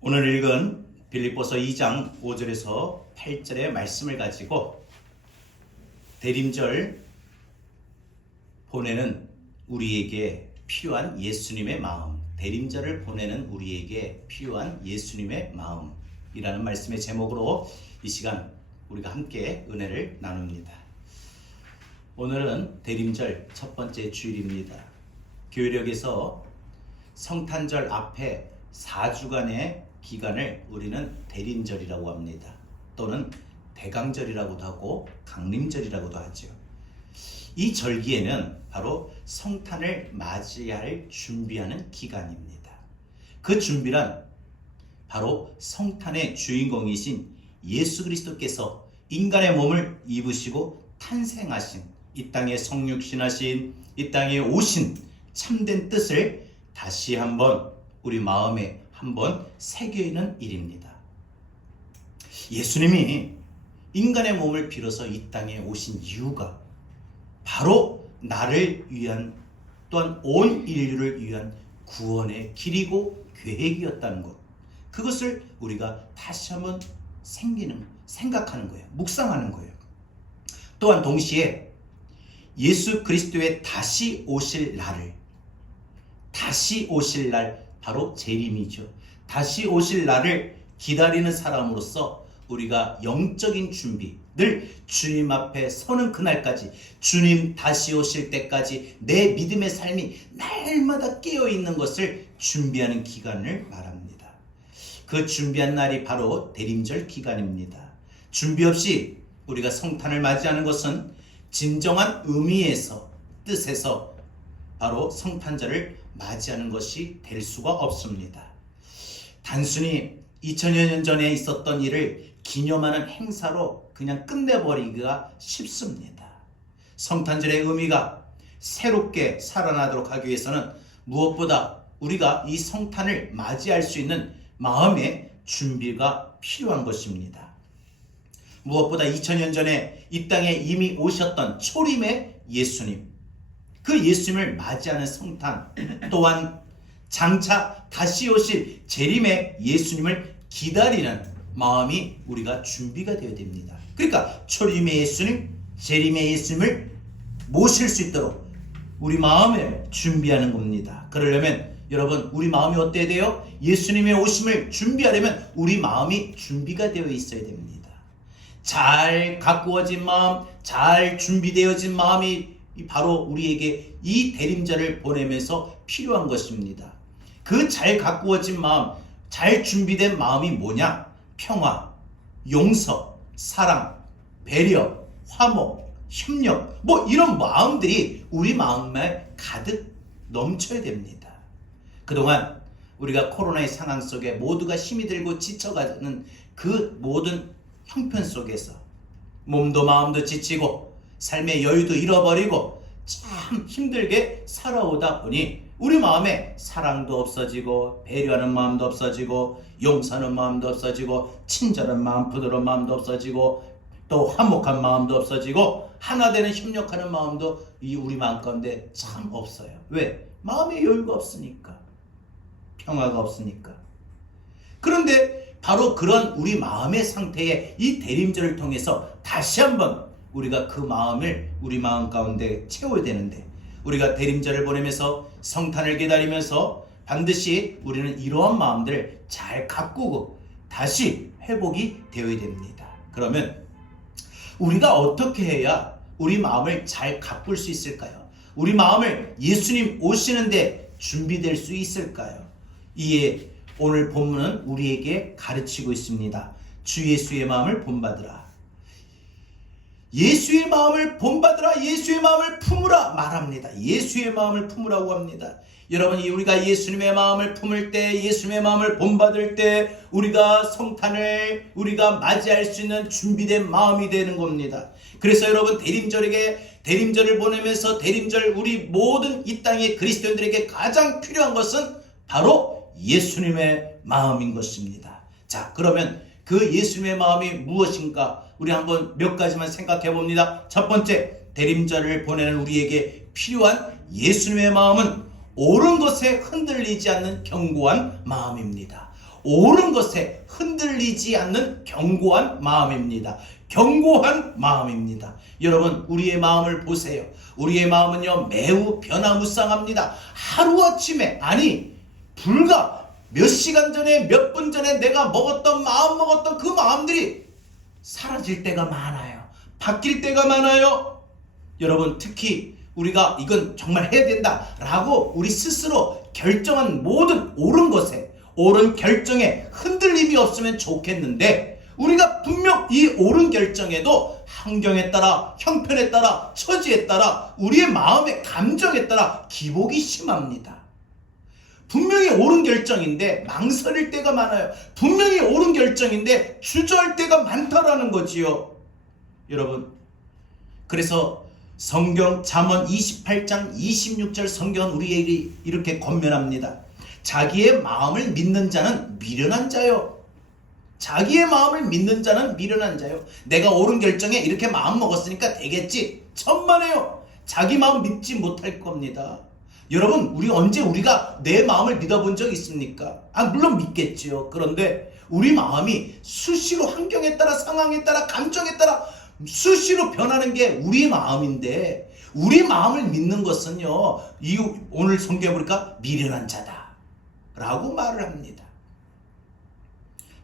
오늘 읽은 빌립보서 2장 5절에서 8절의 말씀을 가지고 대림절 보내는 우리에게 필요한 예수님의 마음, 대림절을 보내는 우리에게 필요한 예수님의 마음이라는 말씀의 제목으로 이 시간 우리가 함께 은혜를 나눕니다. 오늘은 대림절 첫 번째 주일입니다. 교회력에서 성탄절 앞에 4주간의 기간을 우리는 대림절이라고 합니다. 또는 대강절이라고도 하고 강림절이라고도 하죠. 이 절기에는 바로 성탄을 맞이할 준비하는 기간입니다. 그 준비란 바로 성탄의 주인공이신 예수 그리스도께서 인간의 몸을 입으시고 탄생하신, 이 땅에 성육신하신, 이 땅에 오신 참된 뜻을 다시 한번 우리 마음에 한번 새겨있는 일입니다. 예수님이 인간의 몸을 빌어서 이 땅에 오신 이유가 바로 나를 위한, 또한 온 인류를 위한 구원의 길이고 계획이었다는 것, 그것을 우리가 다시 한번 생각하는 거예요. 묵상하는 거예요. 또한 동시에 예수 그리스도의 다시 오실 날을, 다시 오실 날, 바로 재림이죠. 다시 오실 날을 기다리는 사람으로서 우리가 영적인 준비, 늘 주님 앞에 서는 그날까지, 주님 다시 오실 때까지 내 믿음의 삶이 날마다 깨어있는 것을 준비하는 기간을 말합니다. 그 준비한 날이 바로 대림절 기간입니다. 준비 없이 우리가 성탄을 맞이하는 것은 진정한 의미에서, 뜻에서 바로 성탄절을 맞이하는 것이 될 수가 없습니다. 단순히 2000여 년 전에 있었던 일을 기념하는 행사로 그냥 끝내버리기가 쉽습니다. 성탄절의 의미가 새롭게 살아나도록 하기 위해서는 무엇보다 우리가 이 성탄을 맞이할 수 있는 마음의 준비가 필요한 것입니다. 무엇보다 2000년 전에 이 땅에 이미 오셨던 초림의 예수님, 그 예수님을 맞이하는 성탄, 또한 장차 다시 오실 재림의 예수님을 기다리는 마음이 우리가 준비가 되어야 됩니다. 그러니까 초림의 예수님, 재림의 예수님을 모실 수 있도록 우리 마음을 준비하는 겁니다. 그러려면 여러분, 우리 마음이 어때야 돼요? 예수님의 오심을 준비하려면 우리 마음이 준비가 되어 있어야 됩니다. 잘 가꾸어진 마음, 잘 준비되어진 마음이 바로 우리에게 이 대림절을 보내면서 필요한 것입니다. 그 잘 가꾸어진 마음, 잘 준비된 마음이 뭐냐? 평화, 용서, 사랑, 배려, 화목, 협력, 이런 마음들이 우리 마음에 가득 넘쳐야 됩니다. 그동안 우리가 코로나의 상황 속에 모두가 힘이 들고 지쳐가는 그 모든 형편 속에서 몸도 마음도 지치고 삶의 여유도 잃어버리고 참 힘들게 살아오다 보니 우리 마음에 사랑도 없어지고, 배려하는 마음도 없어지고, 용서하는 마음도 없어지고, 친절한 마음, 부드러운 마음도 없어지고, 또 화목한 마음도 없어지고, 하나 되는 협력하는 마음도 이 우리 마음 가운데 참 없어요. 왜? 마음의 여유가 없으니까, 평화가 없으니까. 그런데 바로 그런 우리 마음의 상태에 이 대림절을 통해서 다시 한번 우리가 그 마음을 우리 마음 가운데 채워야 되는데, 우리가 대림절을 보내면서 성탄을 기다리면서 반드시 우리는 이러한 마음들을 잘 가꾸고 다시 회복이 되어야 됩니다. 그러면 우리가 어떻게 해야 우리 마음을 잘 가꿀 수 있을까요? 우리 마음을 예수님 오시는데 준비될 수 있을까요? 이에 오늘 본문은 우리에게 가르치고 있습니다. 주 예수의 마음을 본받으라. 예수의 마음을 본받으라, 예수의 마음을 품으라 말합니다. 예수의 마음을 품으라고 합니다. 여러분, 우리가 예수님의 마음을 품을 때, 예수님의 마음을 본받을 때 우리가 성탄을 우리가 맞이할 수 있는 준비된 마음이 되는 겁니다. 그래서 여러분, 대림절을 보내면서 대림절 우리 모든 이 땅의 그리스도인들에게 가장 필요한 것은 바로 예수님의 마음인 것입니다. 자, 그러면 그 예수님의 마음이 무엇인가? 우리 한번 몇 가지만 생각해 봅니다. 첫 번째, 대림절을 보내는 우리에게 필요한 예수님의 마음은 옳은 것에 흔들리지 않는 견고한 마음입니다. 옳은 것에 흔들리지 않는 견고한 마음입니다. 견고한 마음입니다. 여러분, 우리의 마음을 보세요. 우리의 마음은요, 매우 변화무쌍합니다. 하루아침에, 아니 불과 몇 시간 전에, 몇 분 전에 내가 마음 먹었던 그 마음들이 사라질 때가 많아요. 바뀔 때가 많아요. 여러분, 특히 우리가 이건 정말 해야 된다라고 우리 스스로 결정한 모든 옳은 것에, 옳은 결정에 흔들림이 없으면 좋겠는데, 우리가 분명 이 옳은 결정에도 환경에 따라, 형편에 따라, 처지에 따라, 우리의 마음의 감정에 따라 기복이 심합니다. 분명히 옳은 결정인데 망설일 때가 많아요. 분명히 옳은 결정인데 주저할 때가 많다라는 거지요. 여러분, 그래서 성경 잠언 28장 26절 성경은 우리에게 이렇게 권면합니다. 자기의 마음을 믿는 자는 미련한 자요. 자기의 마음을 믿는 자는 미련한 자요. 내가 옳은 결정에 이렇게 마음 먹었으니까 되겠지. 천만에요. 자기 마음 믿지 못할 겁니다. 여러분, 우리가 내 마음을 믿어본 적 있습니까? 물론 믿겠지요. 그런데 우리 마음이 수시로 환경에 따라, 상황에 따라, 감정에 따라 수시로 변하는 게 우리 마음인데, 우리 마음을 믿는 것은요, 오늘 성경에 보니까 미련한 자다 라고 말을 합니다.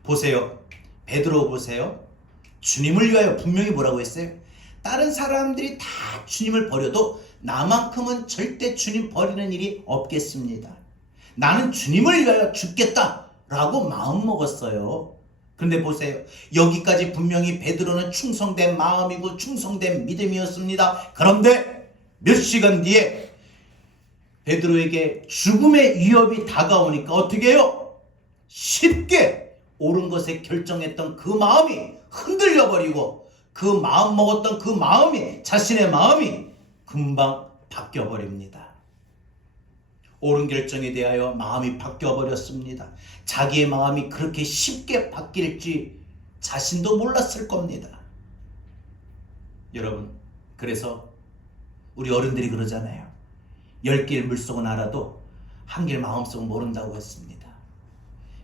보세요. 베드로 보세요. 주님을 위하여 분명히 뭐라고 했어요? 다른 사람들이 다 주님을 버려도 나만큼은 절대 주님 버리는 일이 없겠습니다. 나는 주님을 위하여 죽겠다라고 마음먹었어요. 그런데 보세요. 여기까지 분명히 베드로는 충성된 마음이고 충성된 믿음이었습니다. 그런데 몇 시간 뒤에 베드로에게 죽음의 위협이 다가오니까 어떻게 해요? 쉽게 옳은 것에 결정했던 그 마음이 흔들려 버리고, 그 마음 먹었던 그 마음이, 자신의 마음이 금방 바뀌어 버립니다. 옳은 결정에 대하여 마음이 바뀌어 버렸습니다. 자기의 마음이 그렇게 쉽게 바뀔지 자신도 몰랐을 겁니다. 여러분, 그래서 우리 어른들이 그러잖아요. 10개의 물속은 알아도 1개의 마음속은 모른다고 했습니다.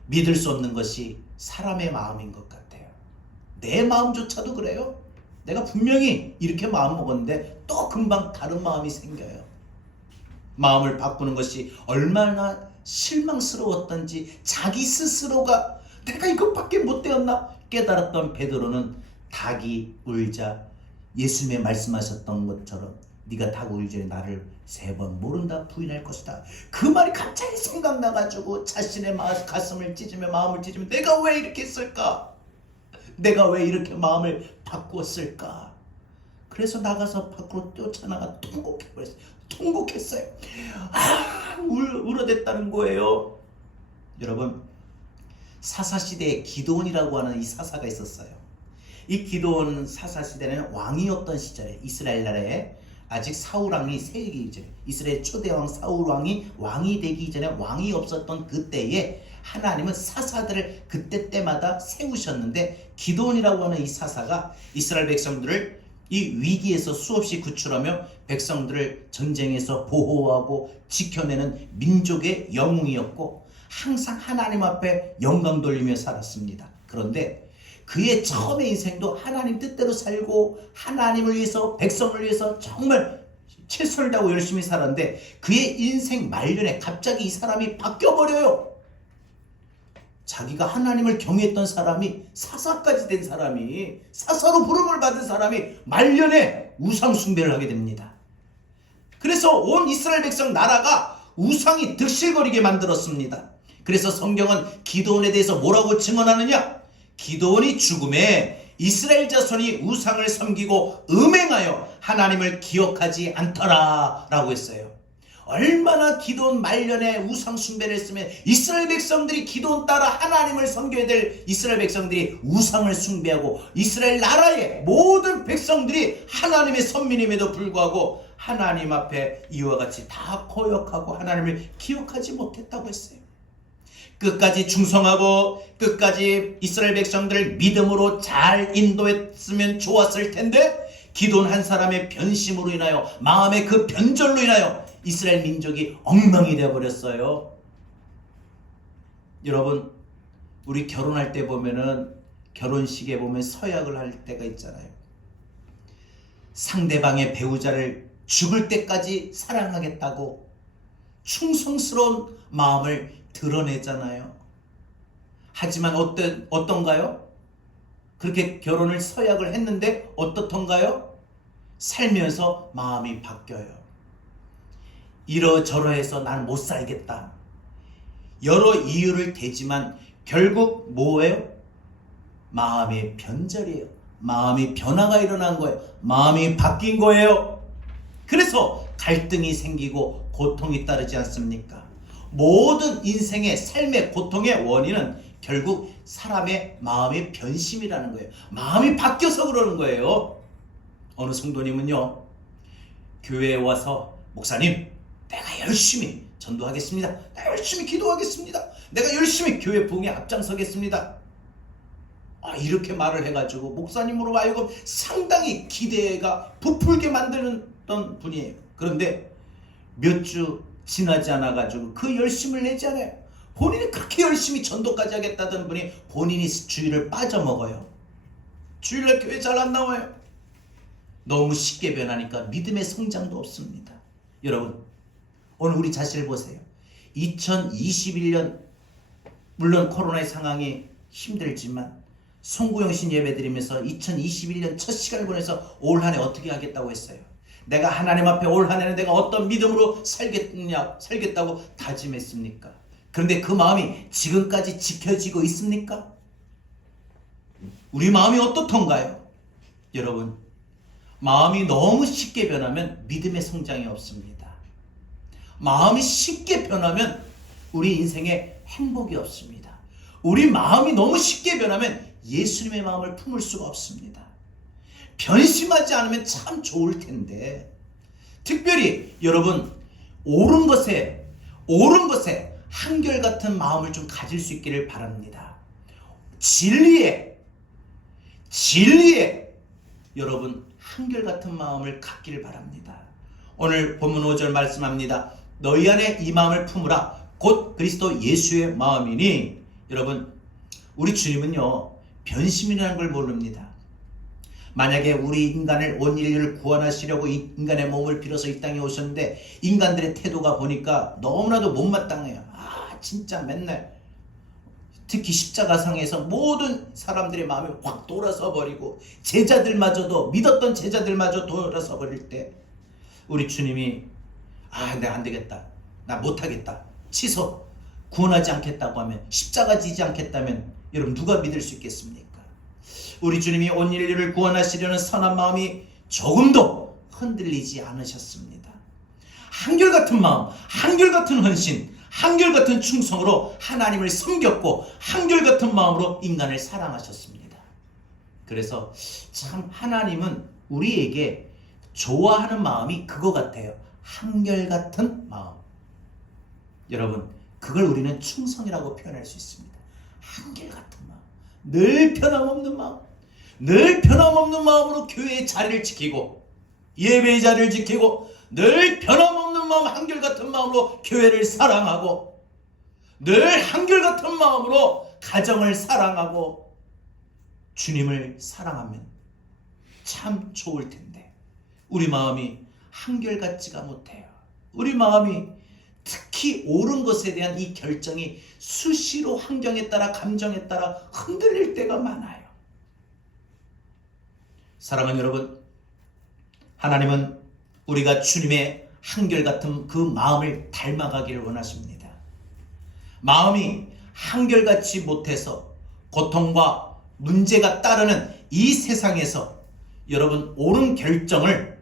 믿을 수 없는 것이 사람의 마음인 것 같아요. 내 마음조차도 그래요. 내가 분명히 이렇게 마음 먹었는데 또 금방 다른 마음이 생겨요. 마음을 바꾸는 것이 얼마나 실망스러웠던지, 자기 스스로가 내가 이것밖에 못 되었나 깨달았던 베드로는 닭이 울자 예수님의 말씀하셨던 것처럼 네가 닭 울기 전에 나를 3번 모른다 부인할 것이다. 그 말이 갑자기 생각나가지고 자신의 가슴을 찢으며 마음을 찢으며 내가 왜 이렇게 했을까? 내가 왜 이렇게 마음을 바꾸었을까? 그래서 나가서 밖으로 뛰어나가 통곡해버렸어요. 통곡했어요. 울어댔다는 거예요. 여러분, 사사시대에 기드온이라고 하는 이 사사가 있었어요. 이 기드온 사사시대는 왕이었던 시절에, 이스라엘 나라에 아직 사울왕이 세기 전에, 이스라엘 초대왕 사울왕이 왕이 되기 전에 왕이 없었던 그때에 하나님은 사사들을 그때마다 세우셨는데, 기드온이라고 하는 이 사사가 이스라엘 백성들을 이 위기에서 수없이 구출하며 백성들을 전쟁에서 보호하고 지켜내는 민족의 영웅이었고, 항상 하나님 앞에 영광 돌리며 살았습니다. 그런데 그의 처음의 인생도 하나님 뜻대로 살고 하나님을 위해서, 백성을 위해서 정말 최선을 다하고 열심히 살았는데, 그의 인생 말년에 갑자기 이 사람이 바뀌어버려요. 자기가 하나님을 경외했던 사람이, 사사까지 된 사람이, 사사로 부름을 받은 사람이 말년에 우상 숭배를 하게 됩니다. 그래서 온 이스라엘 백성 나라가 우상이 득실거리게 만들었습니다. 그래서 성경은 기드온에 대해서 뭐라고 증언하느냐? 기드온이 죽음에 이스라엘 자손이 우상을 섬기고 음행하여 하나님을 기억하지 않더라 라고 했어요. 얼마나 기드온 말년에 우상 숭배를 했으면 이스라엘 백성들이 기드온 따라 하나님을 섬겨야 될 이스라엘 백성들이 우상을 숭배하고, 이스라엘 나라의 모든 백성들이 하나님의 선민임에도 불구하고 하나님 앞에 이와 같이 다 거역하고 하나님을 기억하지 못했다고 했어요. 끝까지 충성하고 끝까지 이스라엘 백성들을 믿음으로 잘 인도했으면 좋았을 텐데, 기드온 한 사람의 변심으로 인하여, 마음의 그 변절로 인하여 이스라엘 민족이 엉망이 되어버렸어요. 여러분, 우리 결혼할 때 보면은 결혼식에 보면 서약을 할 때가 있잖아요. 상대방의 배우자를 죽을 때까지 사랑하겠다고 충성스러운 마음을 드러내잖아요. 하지만 어떤가요? 그렇게 결혼을 서약을 했는데 어떻던가요? 살면서 마음이 바뀌어요. 이러저러해서 난 못 살겠다. 여러 이유를 대지만 결국 뭐예요? 마음의 변절이에요. 마음의 변화가 일어난 거예요. 마음이 바뀐 거예요. 그래서 갈등이 생기고 고통이 따르지 않습니까? 모든 인생의 삶의 고통의 원인은 결국 사람의 마음의 변심이라는 거예요. 마음이 바뀌어서 그러는 거예요. 어느 성도님은요, 교회에 와서 목사님, 내가 열심히 전도하겠습니다. 내가 열심히 기도하겠습니다. 내가 열심히 교회 부흥에 앞장서겠습니다. 이렇게 말을 해가지고 목사님으로 하여금 상당히 기대가 부풀게 만드는 분이에요. 그런데 몇 주 지나지 않아가지고 그 열심을 내지 않아요. 본인이 그렇게 열심히 전도까지 하겠다던 분이 본인이 주일을 빠져먹어요. 주일날 교회 잘 안 나와요. 너무 쉽게 변하니까 믿음의 성장도 없습니다. 여러분, 오늘 우리 자신을 보세요. 2021년 물론 코로나의 상황이 힘들지만 송구영신 예배 드리면서 2021년 첫 시간을 보내서 올 한 해 어떻게 하겠다고 했어요. 내가 하나님 앞에 올 한 해는 내가 어떤 믿음으로 살겠다고 다짐했습니까? 그런데 그 마음이 지금까지 지켜지고 있습니까? 우리 마음이 어떻던가요? 여러분, 마음이 너무 쉽게 변하면 믿음의 성장이 없습니다. 마음이 쉽게 변하면 우리 인생에 행복이 없습니다. 우리 마음이 너무 쉽게 변하면 예수님의 마음을 품을 수가 없습니다. 변심하지 않으면 참 좋을 텐데, 특별히 여러분 옳은 것에 한결같은 마음을 좀 가질 수 있기를 바랍니다. 진리에 여러분 한결같은 마음을 갖기를 바랍니다. 오늘 본문 5절 말씀합니다. 너희 안에 이 마음을 품으라. 곧 그리스도 예수의 마음이니. 여러분, 우리 주님은요, 변심이라는 걸 모릅니다. 만약에 우리 인간을 온 인류를 구원하시려고 인간의 몸을 빌어서 이 땅에 오셨는데 인간들의 태도가 보니까 너무나도 못마땅해요. 진짜 맨날 특히 십자가상에서 모든 사람들의 마음이 확 돌아서 버리고 제자들마저도 믿었던 제자들마저 돌아서 버릴 때 우리 주님이 내가 안 되겠다. 나 못하겠다. 취소. 구원하지 않겠다고 하면, 십자가 지지 않겠다면 여러분 누가 믿을 수 있겠습니까? 우리 주님이 온 인류를 구원하시려는 선한 마음이 조금도 흔들리지 않으셨습니다. 한결같은 마음, 한결같은 헌신, 한결같은 충성으로 하나님을 섬겼고 한결같은 마음으로 인간을 사랑하셨습니다. 그래서 참 하나님은 우리에게 좋아하는 마음이 그거 같아요. 한결같은 마음. 여러분, 그걸 우리는 충성이라고 표현할 수 있습니다. 한결같은 마음, 늘 변함없는 마음, 늘 변함없는 마음으로 교회의 자리를 지키고 예배의 자리를 지키고 늘 변함없는 마음, 한결같은 마음으로 교회를 사랑하고 늘 한결같은 마음으로 가정을 사랑하고 주님을 사랑하면 참 좋을 텐데 우리 마음이 한결같지가 못해요. 우리 마음이 특히 옳은 것에 대한 이 결정이 수시로 환경에 따라 감정에 따라 흔들릴 때가 많아요. 사랑하는 여러분, 하나님은 우리가 주님의 한결같은 그 마음을 닮아가기를 원하십니다. 마음이 한결같이 못해서 고통과 문제가 따르는 이 세상에서 여러분 옳은 결정을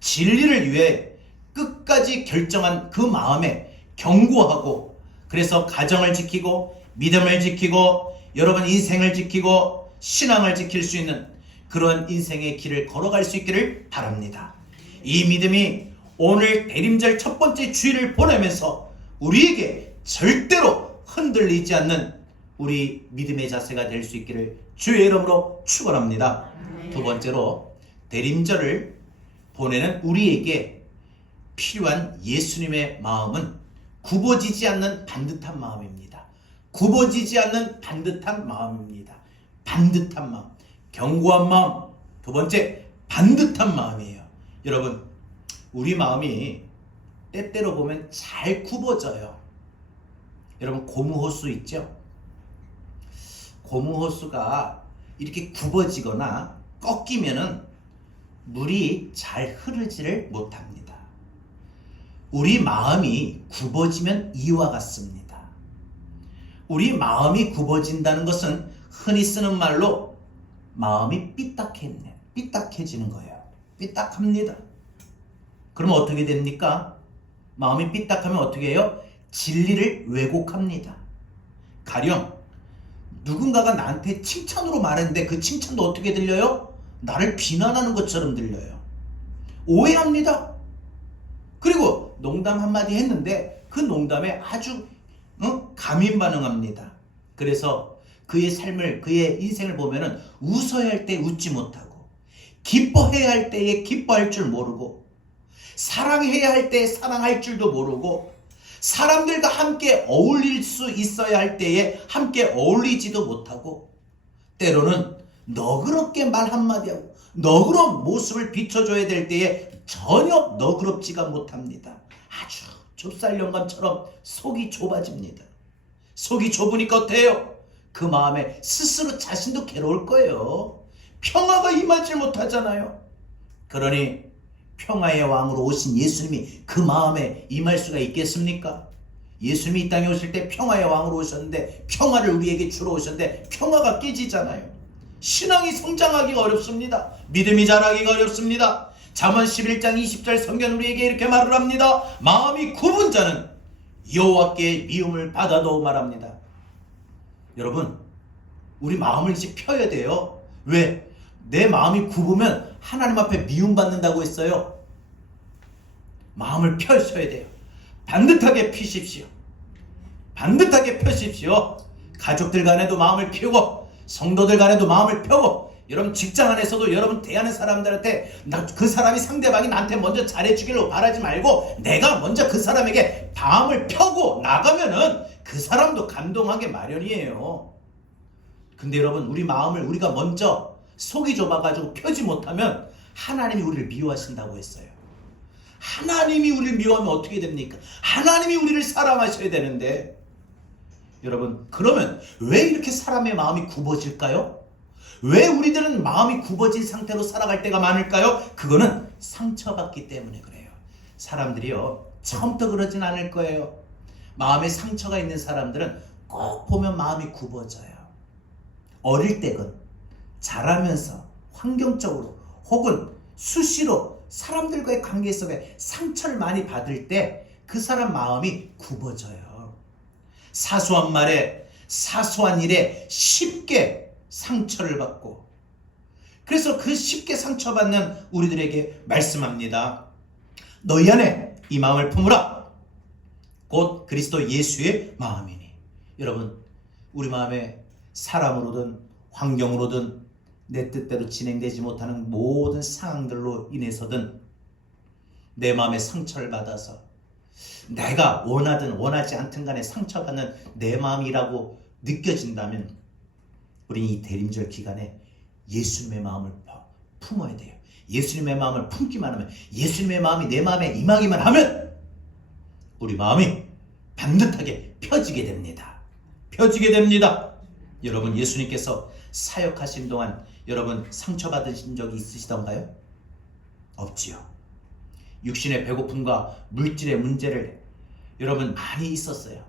진리를 위해 끝까지 결정한 그 마음에 경고하고 그래서 가정을 지키고 믿음을 지키고 여러분 인생을 지키고 신앙을 지킬 수 있는 그런 인생의 길을 걸어갈 수 있기를 바랍니다. 이 믿음이 오늘 대림절 첫 번째 주일을 보내면서 우리에게 절대로 흔들리지 않는 우리 믿음의 자세가 될 수 있기를 주의 이름으로 축원합니다. 두 번째로 대림절을 보내는 우리에게 필요한 예수님의 마음은 굽어지지 않는 반듯한 마음입니다. 굽어지지 않는 반듯한 마음입니다. 반듯한 마음, 견고한 마음. 두 번째, 반듯한 마음이에요. 여러분, 우리 마음이 때때로 보면 잘 굽어져요. 여러분, 고무호수 있죠? 고무호수가 이렇게 굽어지거나 꺾이면은 물이 잘 흐르지를 못합니다. 우리 마음이 굽어지면 이와 같습니다. 우리 마음이 굽어진다는 것은 흔히 쓰는 말로 마음이 삐딱해지는 거예요. 삐딱합니다. 그러면 어떻게 됩니까? 마음이 삐딱하면 어떻게 해요? 진리를 왜곡합니다. 가령 누군가가 나한테 칭찬으로 말했는데 그 칭찬도 어떻게 들려요? 나를 비난하는 것처럼 들려요. 오해합니다. 그리고 농담 한마디 했는데 그 농담에 아주 감인 반응합니다. 그래서 그의 삶을, 그의 인생을 보면은 웃어야 할 때 웃지 못하고, 기뻐해야 할 때에 기뻐할 줄 모르고, 사랑해야 할 때 사랑할 줄도 모르고, 사람들과 함께 어울릴 수 있어야 할 때에 함께 어울리지도 못하고, 때로는 너그럽게 말 한마디 하고 너그러운 모습을 비춰줘야 될 때에 전혀 너그럽지가 못합니다. 아주 좁쌀 영감처럼 속이 좁아집니다. 속이 좁으니까 어때요? 그 마음에 스스로 자신도 괴로울 거예요. 평화가 임하지 못하잖아요. 그러니 평화의 왕으로 오신 예수님이 그 마음에 임할 수가 있겠습니까? 예수님이 이 땅에 오실 때 평화의 왕으로 오셨는데, 평화를 우리에게 주러 오셨는데 평화가 깨지잖아요. 신앙이 성장하기가 어렵습니다. 믿음이 자라기가 어렵습니다. 잠언 11장 20절 성경 우리에게 이렇게 말을 합니다. 마음이 굽은 자는 여호와께 미움을 받아도 말합니다. 여러분, 우리 마음을 이제 펴야 돼요. 왜? 내 마음이 굽으면 하나님 앞에 미움받는다고 했어요. 마음을 펴셔야 돼요. 반듯하게 피십시오. 반듯하게 펴십시오. 가족들 간에도 마음을 피우고, 성도들 간에도 마음을 펴고, 여러분 직장 안에서도 여러분 대하는 사람들한테 그 사람이, 상대방이 나한테 먼저 잘해주기를 바라지 말고 내가 먼저 그 사람에게 마음을 펴고 나가면은 그 사람도 감동하게 마련이에요. 근데 여러분, 우리 마음을 우리가 먼저 속이 좁아가지고 펴지 못하면 하나님이 우리를 미워하신다고 했어요. 하나님이 우리를 미워하면 어떻게 됩니까? 하나님이 우리를 사랑하셔야 되는데, 여러분, 그러면 왜 이렇게 사람의 마음이 굽어질까요? 왜 우리들은 마음이 굽어진 상태로 살아갈 때가 많을까요? 그거는 상처받기 때문에 그래요. 사람들이요, 처음부터 그러진 않을 거예요. 마음에 상처가 있는 사람들은 꼭 보면 마음이 굽어져요. 어릴 때건 자라면서 환경적으로 혹은 수시로 사람들과의 관계 속에 상처를 많이 받을 때 그 사람 마음이 굽어져요. 사소한 말에, 사소한 일에 쉽게 상처를 받고, 그래서 그 쉽게 상처받는 우리들에게 말씀합니다. 너희 안에 이 마음을 품으라. 곧 그리스도 예수의 마음이니. 여러분, 우리 마음에 사람으로든 환경으로든 내 뜻대로 진행되지 못하는 모든 상황들로 인해서든 내 마음에 상처를 받아서 내가 원하든 원하지 않든 간에 상처받는 내 마음이라고 느껴진다면 우리는 이 대림절 기간에 예수님의 마음을 품어야 돼요. 예수님의 마음을 품기만 하면, 예수님의 마음이 내 마음에 임하기만 하면 우리 마음이 반듯하게 펴지게 됩니다. 펴지게 됩니다. 여러분, 예수님께서 사역하신 동안 여러분 상처받으신 적이 있으시던가요? 없지요. 육신의 배고픔과 물질의 문제를 여러분 많이 있었어요.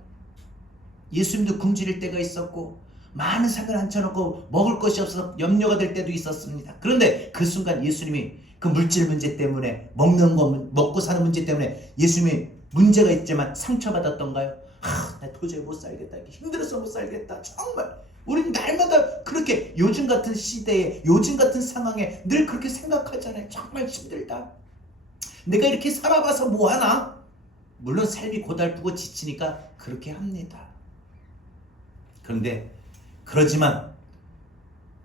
예수님도 굶주릴 때가 있었고, 많은 상을 앉혀놓고 먹을 것이 없어서 염려가 될 때도 있었습니다. 그런데 그 순간 예수님이 그 물질 문제 때문에, 먹는 거, 먹고 사는 문제 때문에 예수님이 문제가 있지만 상처받았던가요? 나 도저히 못 살겠다, 힘들어서 못 살겠다, 정말. 우리는 날마다 그렇게 요즘 같은 시대에, 요즘 같은 상황에 늘 그렇게 생각하잖아요. 정말 힘들다, 내가 이렇게 살아봐서 뭐하나? 물론 삶이 고달프고 지치니까 그렇게 합니다. 그런데 그러지만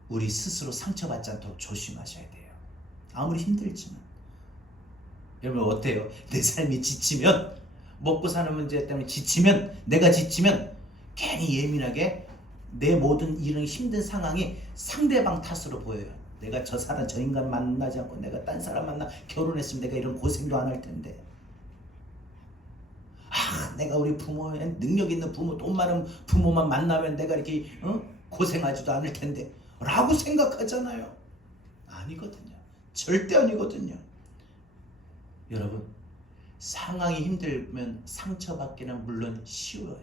우리 스스로 상처받지 않도록 조심하셔야 돼요. 아무리 힘들지만. 여러분 어때요? 내 삶이 지치면, 먹고 사는 문제 때문에 지치면, 내가 지치면 괜히 예민하게 내 모든 이런 힘든 상황이 상대방 탓으로 보여요. 내가 저 사람 저 인간 만나지 않고 내가 딴 사람 만나 결혼했으면 내가 이런 고생도 안 할 텐데, 내가 우리 부모, 능력 있는 부모, 돈 많은 부모만 만나면 내가 이렇게 고생하지도 않을 텐데 라고 생각하잖아요. 아니거든요. 절대 아니거든요. 여러분, 상황이 힘들면 상처받기는 물론 쉬워요.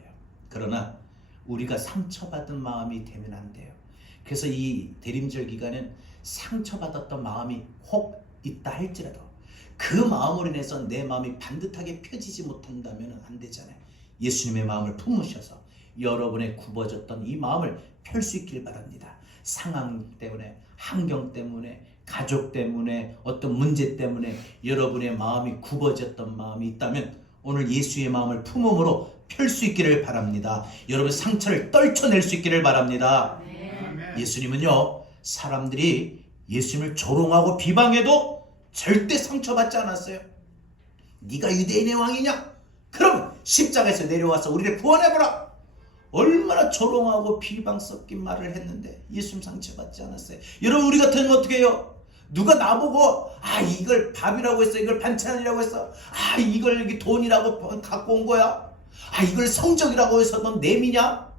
그러나 우리가 상처받은 마음이 되면 안 돼요. 그래서 이 대림절 기간은 상처받았던 마음이 혹 있다 할지라도 그 마음으로 인해서 내 마음이 반듯하게 펴지지 못한다면 안 되잖아요. 예수님의 마음을 품으셔서 여러분의 굽어졌던 이 마음을 펼 수 있길 바랍니다. 상황 때문에, 환경 때문에, 가족 때문에, 어떤 문제 때문에 여러분의 마음이 굽어졌던 마음이 있다면 오늘 예수의 마음을 품음으로 펼 수 있기를 바랍니다. 여러분 상처를 떨쳐낼 수 있기를 바랍니다. 네. 예수님은요, 사람들이 예수님을 조롱하고 비방해도 절대 상처받지 않았어요. 네가 유대인의 왕이냐? 그럼 십자가에서 내려와서 우리를 구원해보라. 얼마나 조롱하고 비방 섞인 말을 했는데 예수님 상처받지 않았어요. 여러분, 우리 같으면 어떻게 해요? 누가 나보고 이걸 밥이라고 했어, 이걸 반찬이라고 했어, 이걸 여기 돈이라고 갖고 온 거야, 이걸 성적이라고 해서 넌 내미냐?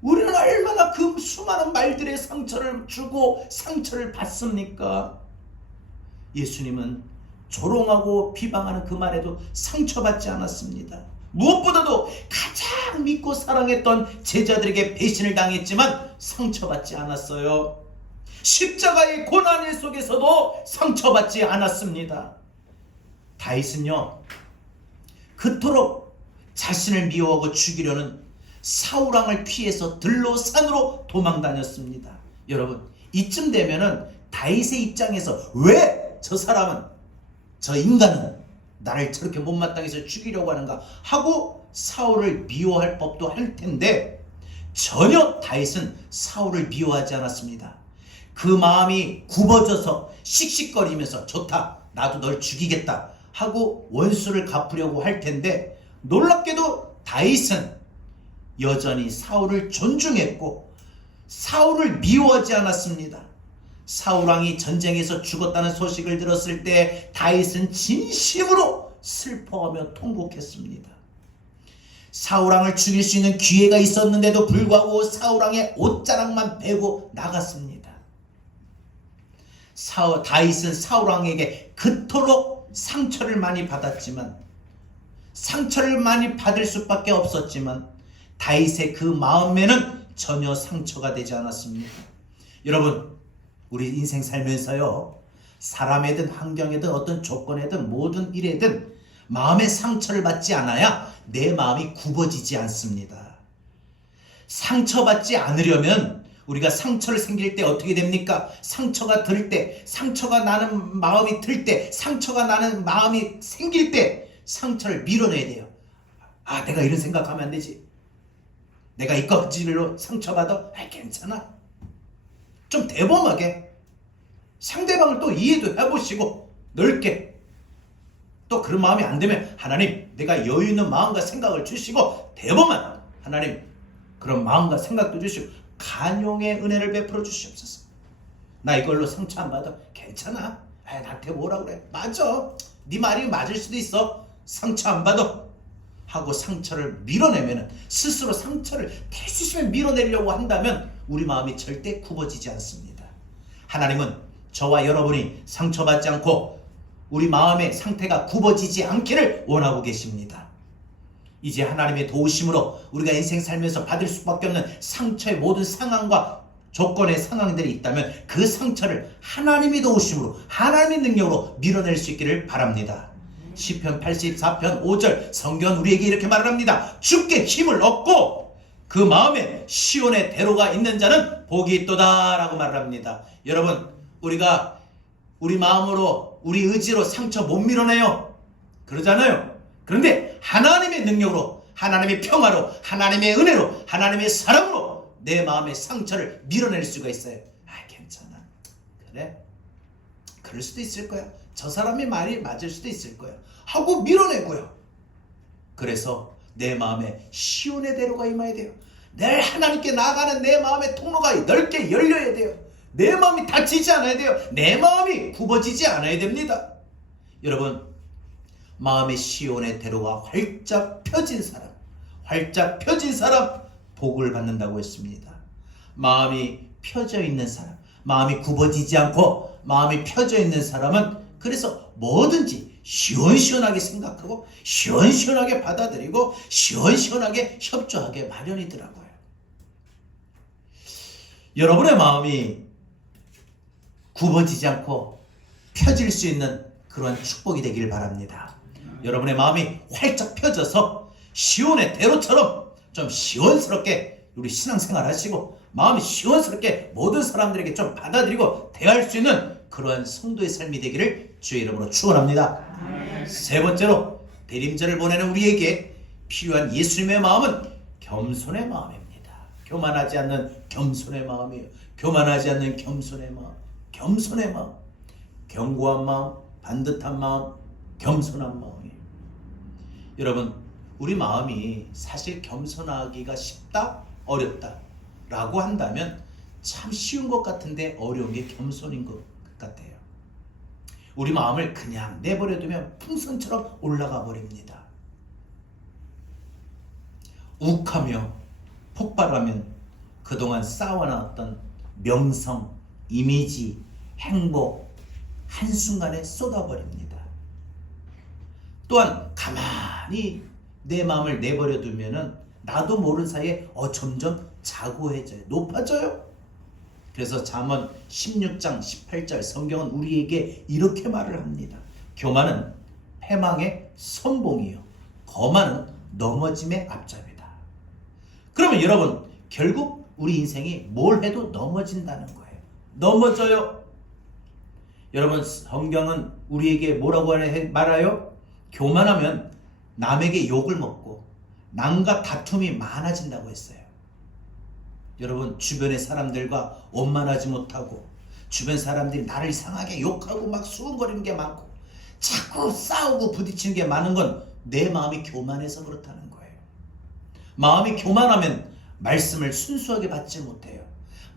우리는 얼마나 그 수많은 말들의 상처를 주고 상처를 받습니까? 예수님은 조롱하고 비방하는 그 말에도 상처받지 않았습니다. 무엇보다도 가장 믿고 사랑했던 제자들에게 배신을 당했지만 상처받지 않았어요. 십자가의 고난 속에서도 상처받지 않았습니다. 다윗은요, 그토록 자신을 미워하고 죽이려는 사울왕을 피해서 들로 산으로 도망다녔습니다. 여러분, 이쯤 되면은 다윗의 입장에서 왜 저 사람은, 저 인간은 나를 저렇게 못마땅해서 죽이려고 하는가 하고 사울을 미워할 법도 할 텐데 전혀 다윗은 사울을 미워하지 않았습니다. 그 마음이 굽어져서 씩씩거리면서 좋다, 나도 널 죽이겠다 하고 원수를 갚으려고 할 텐데 놀랍게도 다윗은 여전히 사울을 존중했고 사울을 미워하지 않았습니다. 사울왕이 전쟁에서 죽었다는 소식을 들었을 때 다윗은 진심으로 슬퍼하며 통곡했습니다. 사울왕을 죽일 수 있는 기회가 있었는데도 불구하고 사울왕의 옷자락만 베고 나갔습니다. 다윗은 사울왕에게 그토록 상처를 많이 받았지만, 상처를 많이 받을 수밖에 없었지만 다윗의 그 마음에는 전혀 상처가 되지 않았습니다. 여러분, 우리 인생 살면서요, 사람이든 환경이든 어떤 조건이든 모든 일에든 마음의 상처를 받지 않아야 내 마음이 굽어지지 않습니다. 상처받지 않으려면 우리가 상처를 생길 때 어떻게 됩니까? 상처가 들 때, 상처가 나는 마음이 들 때, 상처가 나는 마음이 생길 때 상처를 밀어내야 돼요. 내가 이런 생각하면 안 되지. 내가 이 껍질로 상처받아? 괜찮아. 좀 대범하게 상대방을 또 이해도 해보시고 넓게, 또 그런 마음이 안 되면 하나님, 내가 여유 있는 마음과 생각을 주시고 대범한 하나님 그런 마음과 생각도 주시고 간용의 은혜를 베풀어 주시옵소서. 나 이걸로 상처 안 받아? 괜찮아. 나한테 뭐라 그래? 맞아, 네 말이 맞을 수도 있어. 상처 안 받아 하고 상처를 밀어내면, 스스로 상처를 될 수 있으면 밀어내려고 한다면 우리 마음이 절대 굽어지지 않습니다. 하나님은 저와 여러분이 상처받지 않고 우리 마음의 상태가 굽어지지 않기를 원하고 계십니다. 이제 하나님의 도우심으로 우리가 인생 살면서 받을 수밖에 없는 상처의 모든 상황과 조건의 상황들이 있다면 그 상처를 하나님의 도우심으로, 하나님의 능력으로 밀어낼 수 있기를 바랍니다. 시편 84편 5절 성경은 우리에게 이렇게 말합니다. 주께 힘을 얻고 그 마음에 시온의 대로가 있는 자는 복이 있도다 라고 말합니다. 여러분, 우리가 우리 마음으로, 우리 의지로 상처 못 밀어내요. 그러잖아요. 그런데 하나님의 능력으로, 하나님의 평화로, 하나님의 은혜로, 하나님의 사랑으로 내 마음의 상처를 밀어낼 수가 있어요. 괜찮아. 그래? 그럴 수도 있을 거야. 저 사람의 말이 맞을 수도 있을 거야 하고 밀어내고요. 그래서 내 마음에 시온의 대로가 임해야 돼요. 늘 하나님께 나아가는 내 마음의 통로가 넓게 열려야 돼요. 내 마음이 닫히지 않아야 돼요. 내 마음이 굽어지지 않아야 됩니다. 여러분, 마음의 시온의 대로가 활짝 펴진 사람 복을 받는다고 했습니다. 마음이 펴져 있는 사람, 마음이 굽어지지 않고 마음이 펴져 있는 사람은 그래서 뭐든지 시원시원하게 생각하고 시원시원하게 받아들이고 시원시원하게 협조하게 마련이더라고요. 여러분의 마음이 굽어지지 않고 펴질 수 있는 그런 축복이 되길 바랍니다. 여러분의 마음이 활짝 펴져서 시온의 대로처럼 좀 시원스럽게 우리 신앙생활 하시고 마음이 시원스럽게 모든 사람들에게 좀 받아들이고 대할 수 있는 그러한 성도의 삶이 되기를 주의 이름으로 축원합니다. 세 번째로 대림절을 보내는 우리에게 필요한 예수님의 마음은 겸손의 마음입니다. 교만하지 않는 겸손의 마음이에요. 교만하지 않는 겸손의 마음, 겸손의 마음, 견고한 마음, 반듯한 마음, 겸손한 마음이에요. 여러분, 우리 마음이 사실 겸손하기가 쉽다, 어렵다 라고 한다면 참 쉬운 것 같은데 어려운 게 겸손인 것 같아요. 우리 마음을 그냥 내버려두면 풍선처럼 올라가 버립니다. 욱하며 폭발하면 그동안 쌓아놨던 명성, 이미지, 행복 한순간에 쏟아버립니다. 또한 가만히 내 마음을 내버려두면은 나도 모르는 사이에 점점 자고해져요. 높아져요. 그래서 잠언 16장 18절 성경은 우리에게 이렇게 말을 합니다. 교만은 패망의 선봉이요 거만은 넘어짐의 앞잡이다. 그러면 여러분, 결국 우리 인생이 뭘 해도 넘어진다는 거예요. 넘어져요. 여러분, 성경은 우리에게 뭐라고 말해요? 교만하면 남에게 욕을 먹고 남과 다툼이 많아진다고 했어요. 여러분, 주변의 사람들과 원만하지 못하고 주변 사람들이 나를 이상하게 욕하고 막 수군거리는 게 많고 자꾸 싸우고 부딪히는 게 많은 건 내 마음이 교만해서 그렇다는 거예요. 마음이 교만하면 말씀을 순수하게 받지 못해요.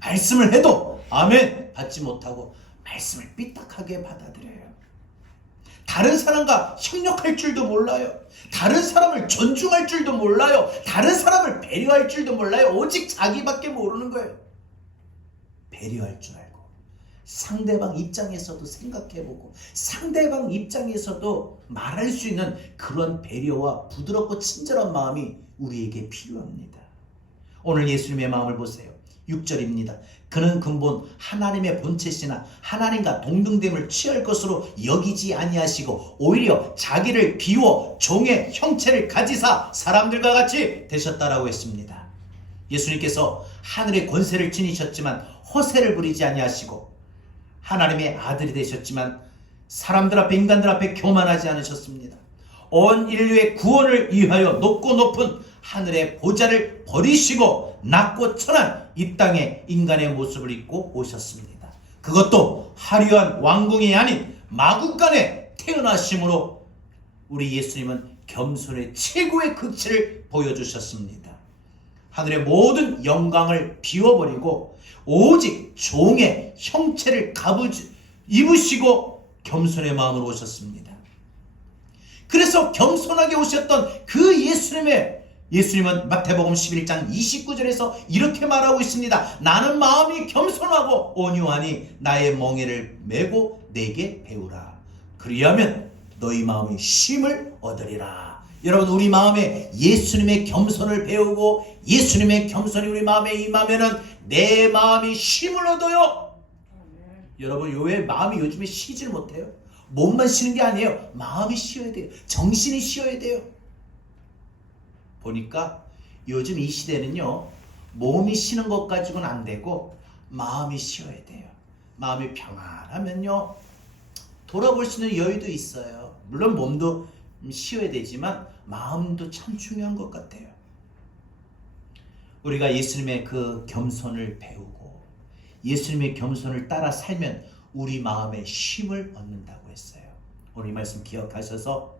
말씀을 해도 아멘 받지 못하고 말씀을 삐딱하게 받아들여요. 다른 사람과 협력할 줄도 몰라요. 다른 사람을 존중할 줄도 몰라요. 다른 사람을 배려할 줄도 몰라요. 오직 자기밖에 모르는 거예요. 배려할 줄 알고 상대방 입장에서도 생각해보고 상대방 입장에서도 말할 수 있는 그런 배려와 부드럽고 친절한 마음이 우리에게 필요합니다. 오늘 예수님의 마음을 보세요. 6절입니다. 그는 근본 하나님의 본체시나 하나님과 동등됨을 취할 것으로 여기지 아니하시고 오히려 자기를 비워 종의 형체를 가지사 사람들과 같이 되셨다라고 했습니다. 예수님께서 하늘의 권세를 지니셨지만 허세를 부리지 아니하시고 하나님의 아들이 되셨지만 사람들 앞에 인간들 앞에 교만하지 않으셨습니다. 온 인류의 구원을 위하여 높고 높은 하늘의 보좌를 버리시고 낮고 천한 이 땅에 인간의 모습을 입고 오셨습니다. 그것도 화려한 왕궁이 아닌 마구간에 태어나심으로 우리 예수님은 겸손의 최고의 극치를 보여주셨습니다. 하늘의 모든 영광을 비워버리고 오직 종의 형체를 입으시고 겸손의 마음으로 오셨습니다. 그래서 겸손하게 오셨던 그 예수님은 마태복음 11장 29절에서 이렇게 말하고 있습니다. 나는 마음이 겸손하고 온유하니 나의 멍에를 메고 내게 배우라. 그리하면 너희 마음이 쉼을 얻으리라. 여러분, 우리 마음에 예수님의 겸손을 배우고 예수님의 겸손이 우리 마음에 임하면은 내 마음이 쉼을 얻어요. 여러분, 왜 마음이 요즘에 쉬질 못해요? 몸만 쉬는 게 아니에요. 마음이 쉬어야 돼요. 정신이 쉬어야 돼요. 보니까 요즘 이 시대는요, 몸이 쉬는 것 가지고는 안 되고 마음이 쉬어야 돼요. 마음이 평안하면요 돌아볼 수 있는 여유도 있어요. 물론 몸도 쉬어야 되지만 마음도 참 중요한 것 같아요. 우리가 예수님의 그 겸손을 배우고 예수님의 겸손을 따라 살면 우리 마음에 쉼을 얻는다고 했어요. 오늘 이 말씀 기억하셔서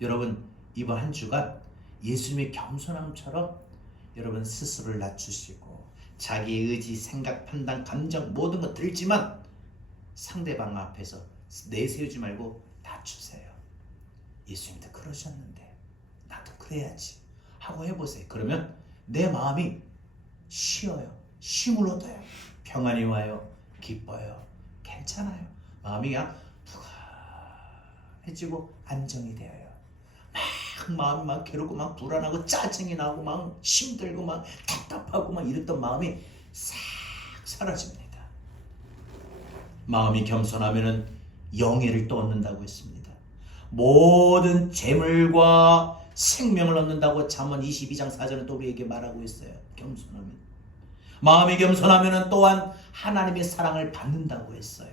여러분, 이번 한 주간 예수님의 겸손함처럼 여러분 스스로를 낮추시고 자기의 의지, 생각, 판단, 감정 모든 것 들지만 상대방 앞에서 내세우지 말고 낮추세요. 예수님도 그러셨는데 나도 그래야지 하고 해보세요. 그러면 내 마음이 쉬어요. 쉼을 얻어요. 평안이 와요. 기뻐요. 괜찮아요. 마음이 그냥 푸근해지고 안정이 되어요. 마음이 막 괴롭고 막 불안하고 짜증이 나고 막 힘들고 막 답답하고 막 이랬던 마음이 싹 사라집니다. 마음이 겸손하면은 영예를 또 얻는다고 했습니다. 모든 재물과 생명을 얻는다고 잠언 22장 4절은 또 우리에게 말하고 있어요. 겸손하면. 마음이 겸손하면은 또한 하나님의 사랑을 받는다고 했어요.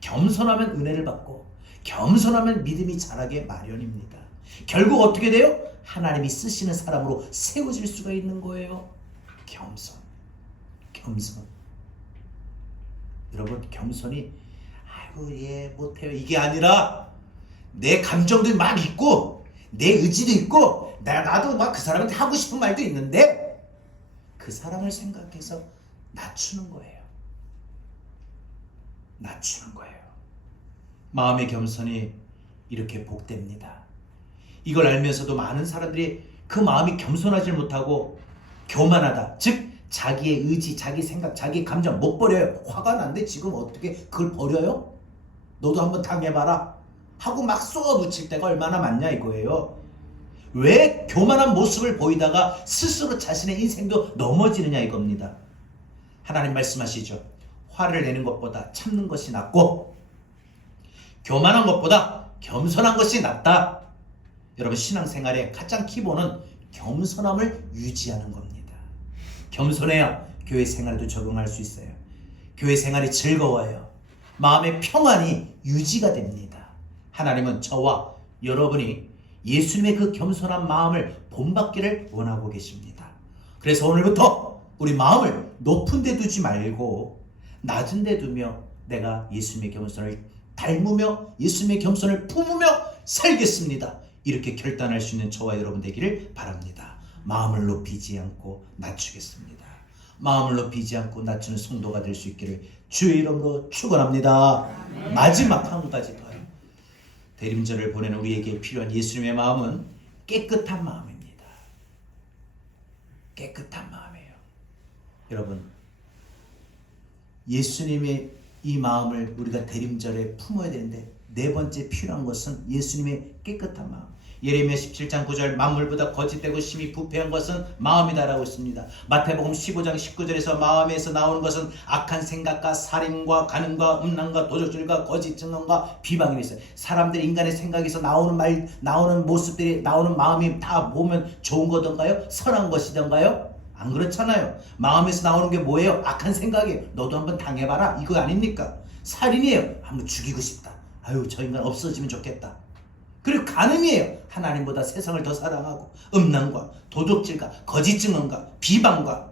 겸손하면 은혜를 받고 겸손하면 믿음이 자라게 마련입니다. 결국 어떻게 돼요? 하나님이 쓰시는 사람으로 세워질 수가 있는 거예요. 겸손. 여러분 겸손이 아이고 얘 못해요 이게 아니라 내 감정도 막 있고 내 의지도 있고 나도 막 그 사람한테 하고 싶은 말도 있는데 그 사람을 생각해서 낮추는 거예요. 마음의 겸손이 이렇게 복됩니다. 이걸 알면서도 많은 사람들이 그 마음이 겸손하지 못하고 교만하다. 즉 자기의 의지, 자기 생각, 자기 감정 못 버려요. 화가 난데 지금 어떻게 그걸 버려요? 너도 한번 당해봐라 하고 막 쏘아붙일 때가 얼마나 많냐 이거예요. 왜 교만한 모습을 보이다가 스스로 자신의 인생도 넘어지느냐 이겁니다. 하나님 말씀하시죠. 화를 내는 것보다 참는 것이 낫고 교만한 것보다 겸손한 것이 낫다. 여러분 신앙생활의 가장 기본은 겸손함을 유지하는 겁니다. 겸손해야 교회 생활에도 적응할 수 있어요. 교회 생활이 즐거워요. 마음의 평안이 유지가 됩니다. 하나님은 저와 여러분이 예수님의 그 겸손한 마음을 본받기를 원하고 계십니다. 그래서 오늘부터 우리 마음을 높은 데 두지 말고 낮은 데 두며 내가 예수님의 겸손을 닮으며 예수님의 겸손을 품으며 살겠습니다. 이렇게 결단할 수 있는 저와 여러분 되기를 바랍니다. 마음을 높이지 않고 낮추겠습니다. 마음을 높이지 않고 낮추는 성도가 될 수 있기를 주의 이름으로 축원합니다. 마지막 한 가지 더요. 대림절을 보내는 우리에게 필요한 예수님의 마음은 깨끗한 마음입니다. 깨끗한 마음이에요. 여러분 예수님의 이 마음을 우리가 대림절에 품어야 되는데 네 번째 필요한 것은 예수님의 깨끗한 마음. 예레미야 17장 9절 만물보다 거짓되고 심히 부패한 것은 마음이다라고 했습니다. 마태복음 15장 19절에서 마음에서 나오는 것은 악한 생각과 살인과 간음과 음란과 도적질과 거짓 증언과 비방이 있어요. 사람들 인간의 생각에서 나오는 모습들이 나오는 마음이 다 보면 좋은 거던가요? 선한 것이던가요? 안 그렇잖아요. 마음에서 나오는 게 뭐예요? 악한 생각이에요. 너도 한번 당해봐라 이거 아닙니까? 살인이에요. 한번 죽이고 싶다. 아유 저 인간 없어지면 좋겠다. 그리고 간음이에요. 하나님보다 세상을 더 사랑하고 음란과 도둑질과 거짓 증언과 비방과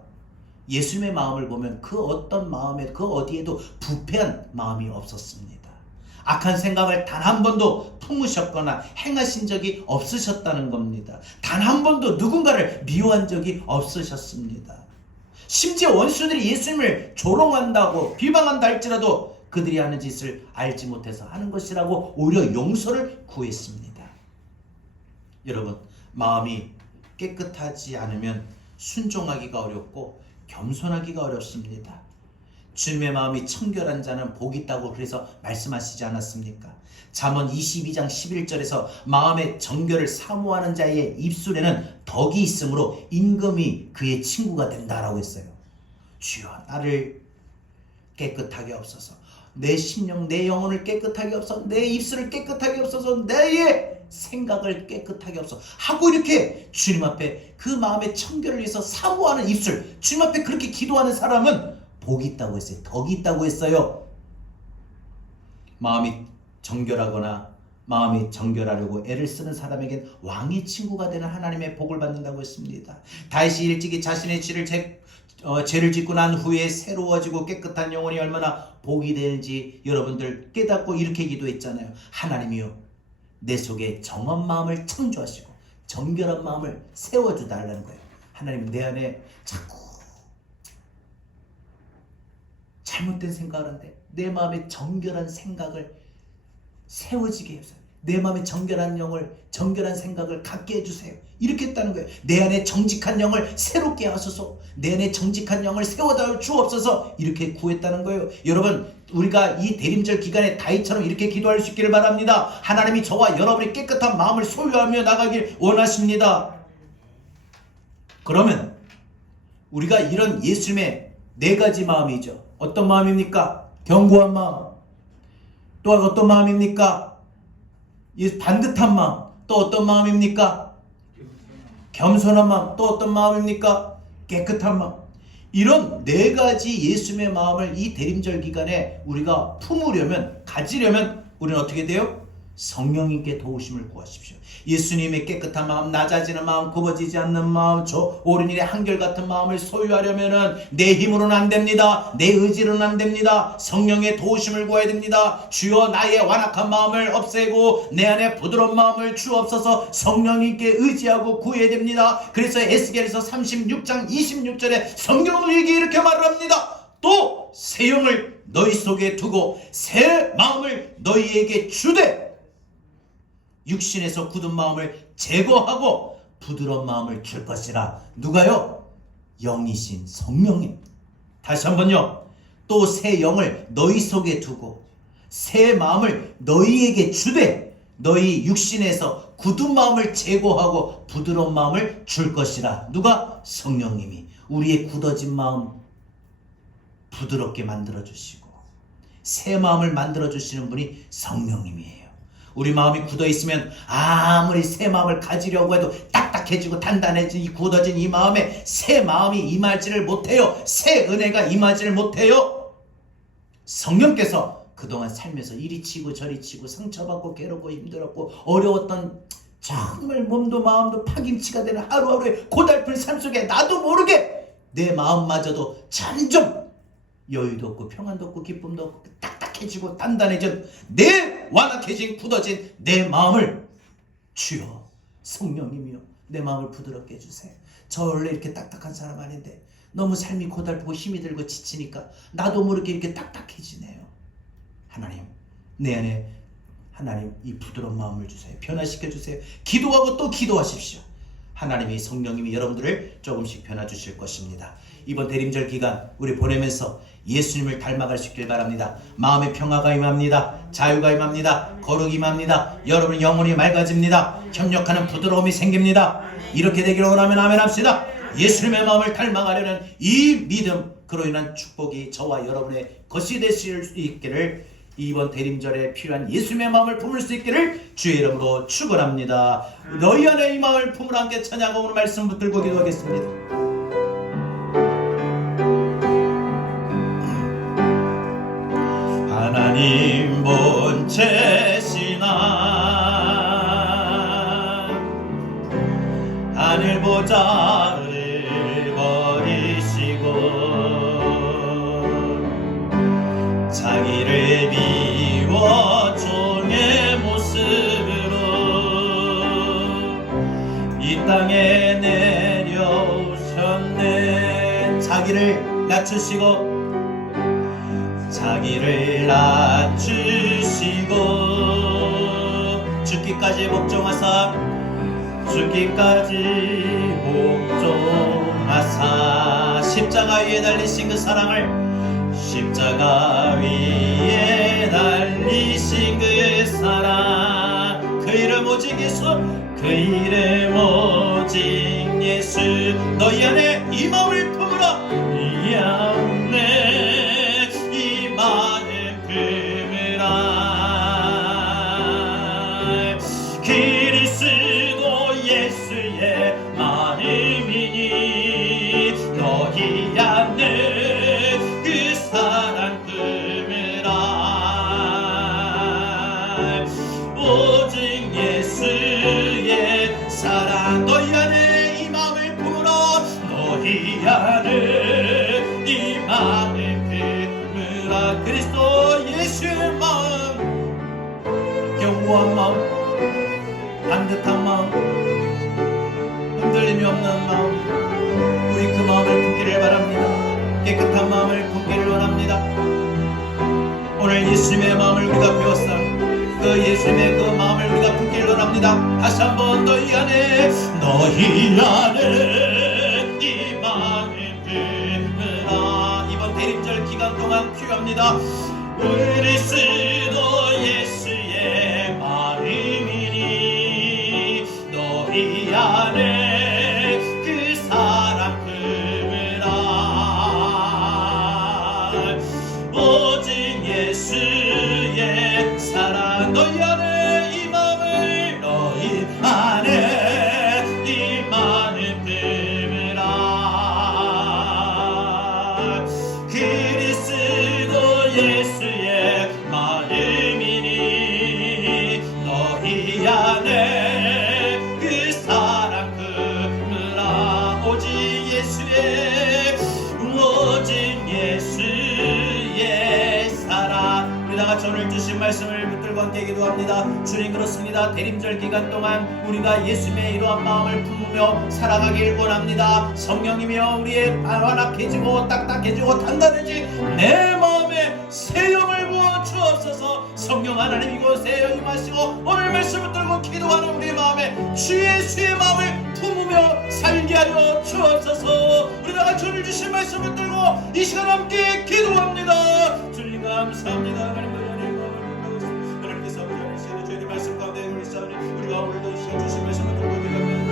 예수님의 마음을 보면 그 어떤 마음에 그 어디에도 부패한 마음이 없었습니다. 악한 생각을 단 한 번도 품으셨거나 행하신 적이 없으셨다는 겁니다. 단 한 번도 누군가를 미워한 적이 없으셨습니다. 심지어 원수들이 예수님을 조롱한다고 비방한다 할지라도 그들이 하는 짓을 알지 못해서 하는 것이라고 오히려 용서를 구했습니다. 여러분 마음이 깨끗하지 않으면 순종하기가 어렵고 겸손하기가 어렵습니다. 주님의 마음이 청결한 자는 복이 있다고 그래서 말씀하시지 않았습니까? 잠언 22장 11절에서 마음의 정결을 사모하는 자의 입술에는 덕이 있으므로 임금이 그의 친구가 된다라고 했어요. 주여 나를 깨끗하게 없어서 내 심령 내 영혼을 깨끗하게 없어서 내 입술을 깨끗하게 없어서 내 생각을 깨끗하게 없어 하고 이렇게 주님 앞에 그 마음의 청결을 위해서 사모하는 입술 주님 앞에 그렇게 기도하는 사람은 복이 있다고 했어요. 덕이 있다고 했어요. 마음이 정결하거나 마음이 정결하려고 애를 쓰는 사람에겐 왕의 친구가 되는 하나님의 복을 받는다고 했습니다. 다윗이 일찍이 자신의 죄를 짓고 난 후에 새로워지고 깨끗한 영혼이 얼마나 복이 되는지 여러분들 깨닫고 이렇게 기도했잖아요. 하나님이요 내 속에 정한 마음을 창조하시고 정결한 마음을 세워주달라는 거예요. 하나님, 내 안에 자꾸 잘못된 생각을 하는데 내 마음에 정결한 생각을 세워지게 해주세요. 내 마음에 정결한 영을, 정결한 생각을 갖게 해주세요. 이렇게 했다는 거예요. 내 안에 정직한 영을 새롭게 하소서, 내 안에 정직한 영을 세워다 주옵소서, 이렇게 구했다는 거예요. 여러분, 우리가 이 대림절 기간에 다윗처럼 이렇게 기도할 수 있기를 바랍니다. 하나님이 저와 여러분의 깨끗한 마음을 소유하며 나가길 원하십니다. 그러면 우리가 이런 예수님의 네 가지 마음이죠. 어떤 마음입니까? 견고한 마음. 또한 어떤 마음입니까? 반듯한 마음. 또 어떤 마음입니까? 겸손한 마음. 또 어떤 마음입니까? 깨끗한 마음. 이런 네 가지 예수님의 마음을 이 대림절 기간에 우리가 품으려면, 가지려면 우리는 어떻게 돼요? 성령님께 도우심을 구하십시오. 예수님의 깨끗한 마음, 낮아지는 마음, 굽어지지 않는 마음, 저 오른 일의 한결같은 마음을 소유하려면은 내 힘으로는 안 됩니다. 내 의지로는 안 됩니다. 성령의 도우심을 구해야 됩니다. 주여, 나의 완악한 마음을 없애고 내 안에 부드러운 마음을 주옵소서. 성령님께 의지하고 구해야 됩니다. 그래서 에스겔에서 36장 26절에 성경을 이렇게 말을 합니다. 또 새 영을 너희 속에 두고 새 마음을 너희에게 주되 육신에서 굳은 마음을 제거하고 부드러운 마음을 줄 것이라. 누가요? 영이신 성령님. 다시 한번요. 또 새 영을 너희 속에 두고 새 마음을 너희에게 주되 너희 육신에서 굳은 마음을 제거하고 부드러운 마음을 줄 것이라. 누가? 성령님이 우리의 굳어진 마음 부드럽게 만들어주시고 새 마음을 만들어주시는 분이 성령님이에요. 우리 마음이 굳어있으면 아무리 새 마음을 가지려고 해도 딱딱해지고 단단해진 이 굳어진 이 마음에 새 마음이 임하지를 못해요. 새 은혜가 임하지를 못해요. 성령께서 그동안 살면서 이리 치고 저리 치고 상처받고 괴롭고 힘들었고 어려웠던 정말 몸도 마음도 파김치가 되는 하루하루의 고달픈 삶 속에 나도 모르게 내 마음마저도 점점 여유도 없고 평안도 없고 기쁨도 없고 딱딱해지고 단단해진 내 완악해진 굳어진 내 마음을 주여 성령님이여 내 마음을 부드럽게 해주세요. 저 원래 이렇게 딱딱한 사람 아닌데 너무 삶이 고달프고 힘이 들고 지치니까 나도 모르게 이렇게 딱딱해지네요. 하나님, 내 안에 하나님 이 부드러운 마음을 주세요. 변화시켜 주세요. 기도하고 또 기도하십시오. 하나님이 성령님이 여러분들을 조금씩 변화 주실 것입니다. 이번 대림절 기간 우리 보내면서 예수님을 닮아갈 수 있길 바랍니다. 마음의 평화가 임합니다. 자유가 임합니다. 거룩이 임합니다. 여러분 영혼이 맑아집니다. 협력하는 부드러움이 생깁니다. 이렇게 되기를 원하면 아멘 합시다. 예수님의 마음을 닮아가려는 이 믿음, 그로 인한 축복이 저와 여러분의 것이 되실 수 있기를, 이번 대림절에 필요한 예수님의 마음을 품을 수 있기를 주의 이름으로 축원합니다. 너희 안에 이 마음을 품으라 함께 찬양하고 오늘 말씀 붙들고 기도하겠습니다. 하나님 본체시나 하늘 보좌를 버리시고 자기를 비워 종의 모습으로 이 땅에 내려오셨네. 자기를 낮추시고 자기를 낮추시고 죽기까지 복종하사 죽기까지 복종하사 십자가 위에 달리신 그 사랑을 십자가 위에 달리신 그 사랑 그 이름 오직 예수 그 이름 오직 예수 너희 안에 이 마음을 품으라 이 안에 그리스도 예수의 마음이니 너희 안에 그 사랑 품으라 오직 예수의 사랑 너희 안에 이 마음을 품으라 너희 안에 이 마음을 품으라 그리스도 예수의 마음 견고한 마음 반듯한 마음 없는 마음, 우리 그 마음을 품기를 바랍니다. 깨끗한 마음을 품기를 원합니다. 오늘 예수님의 마음을 우리가 배웠어. 그 예수님의 그 마음을 우리가 품기를 원합니다. 다시 한번 너희 안에 이 마음을 품으라. 이번 대림절 기간 동안 필요합니다. 그리스도 예수의 마음이니 너희 안에 그 사랑 품으라. 오직 예수의 사랑 너희 안에 이 마음을 너희 안에 이 마음을 품으라. 그리스도 예수의 마음이니 너희 안에 그 사랑 품으라. 오직 예수의 사랑. 우리 다같이 오늘 주신 말씀을 붙들고 함께 기도합니다. 주님, 그렇습니다. 대림절 기간 동안 우리가 예수님의 이러한 마음을 품으며 살아가길 원합니다. 성령이며 우리의 완악해지고 딱딱해지고 단단해진 내 마음에 새 영을 부어 주옵소서. 성령 하나님 이곳에 임하시고 오늘 말씀 붙들고 기도하는 우리 마음에 주 예수의 마음을 품으며 살게 하여 주옵소서. 우리 다같이 오늘 주신 말씀 붙들고 이 시간 함께 기도합니다. 주님 감사합니다. 하나님 하나님께서 우리 시간에 주의 말씀 가운데 우리 사람이 우리가 오늘도 이 시간 주신 말씀을 듣고 기도합니다.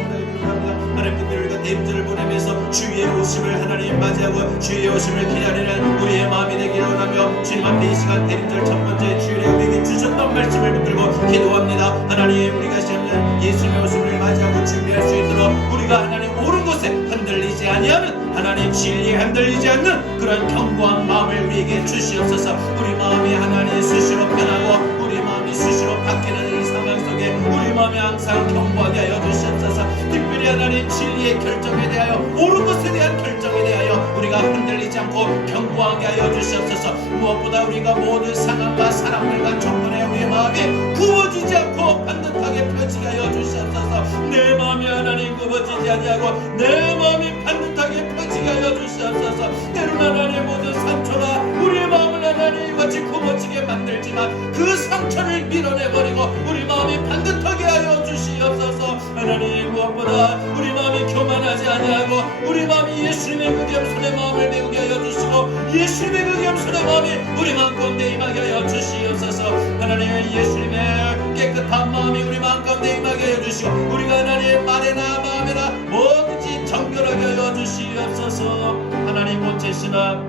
하나님께 우리가 대림절을 보내면서 주의 오심을 하나님 맞이하고 주의 오심을 기다리는 우리의 마음이 되기를 원하며 주님 앞에 이 시간 대림절 첫 번째 주일에 우리에게 주셨던 말씀을 붙들고 기도합니다. 하나님, 우리가 시험는 예수님의 오심을 맞이하고 준비할 수 있도록 우리가 하나님 옳은 곳에 흔들리지 아니하는 하나님 진리에 흔들리지 않는 그런 견고한 마음을 우리에게 주시옵소서. 우리 마음이 하나님 수시로 변하고 우리 마음이 수시로 바뀌는 이 상황 속에 우리 마음이 항상 견고하게 하여 주시옵소서. 특별히 하나님 진리의 결정에 대하여 옳은 것에 대한 결정에 대하여 우리가 흔들리지 않고 견고하게 하여 주시옵소서. 무엇보다 우리가 모든 상황과 사람들과 조건에 우리의 마음이 굽어지지 않고 반듯하게 펴지게 하여 주시옵소서. 내 마음이 하나님 굽어지지 아니하고 내 마음이 반듯하게 펴지게 하여 주시옵소서. 때로는 하나님 모든 상처가 우리의 마음을 하나님 같이 굽어지게 만들지만 그 상처를 밀어내버리고 우리 마음이 반듯하게 하여 주시옵소서. 하나님, 무엇보다 우리 마음이 교만하지 아니하고 우리 마음이 예수님의 그 겸손의 마음을 배우게 하여 주시고 예수님의 그 겸손의 마음이 우리 마음 가운데 임하게 하여 주시옵소서. 하나님, 예수님의 깨끗한 마음이 우리 마음 가운데 임하게 하여 주시고 우리가 하나님 말에나 마음에나 뭐든지 정결하게 하여 주시옵소서. 하나님 본체시나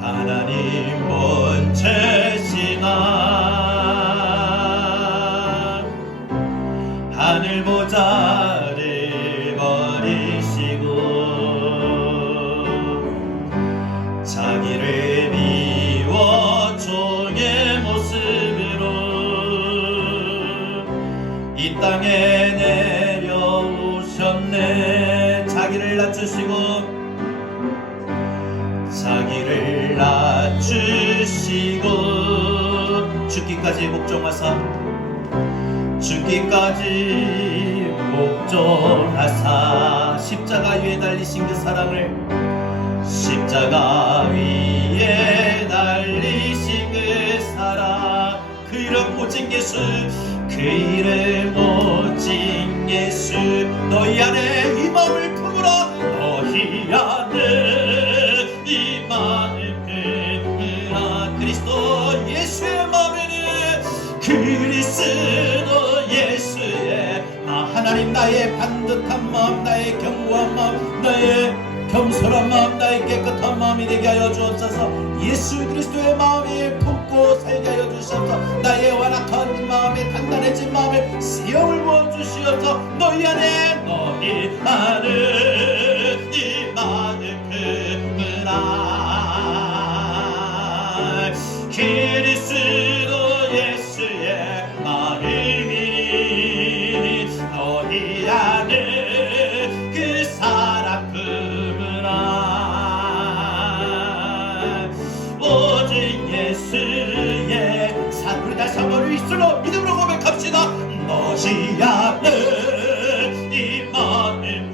하나님 본체시나 하늘 보좌를 버리시고 자기를 비워 종의 모습으로 이 땅에 내려오셨네. 자기를 낮추시고 자기를 낮추시고 죽기까지 복종하사 죽기까지 복종하사 십자가 위에 달리신 그 사랑을 십자가 위에 달리신 그 사랑 그 이름 오직 예수 그 이름 오직 예수 너희 안에 이 마음을 품으라 너희 안에 이 마음을 품으라 그리스도 예수의 마음에는 그리스도 예수의 하나님 나의 반듯한 마음 나의 견고한 마음 나의 겸손한 마음 나의 깨끗한 마음이 되게 하여 주옵소서. 예수 그리스도의 마음이 품고 살게 하여 주옵소서. 나의 완악한 마음에 단단해진 마음에 시험을 부어주시옵소서. 너희 안에 이 마음을 품으라 그리스도 예수의 마음이니 너희 안에 그 사랑 오직 예수의 사랑 우리 다시 한번 입술로 믿음으로 고백합시다. 너희 안에 이 마음을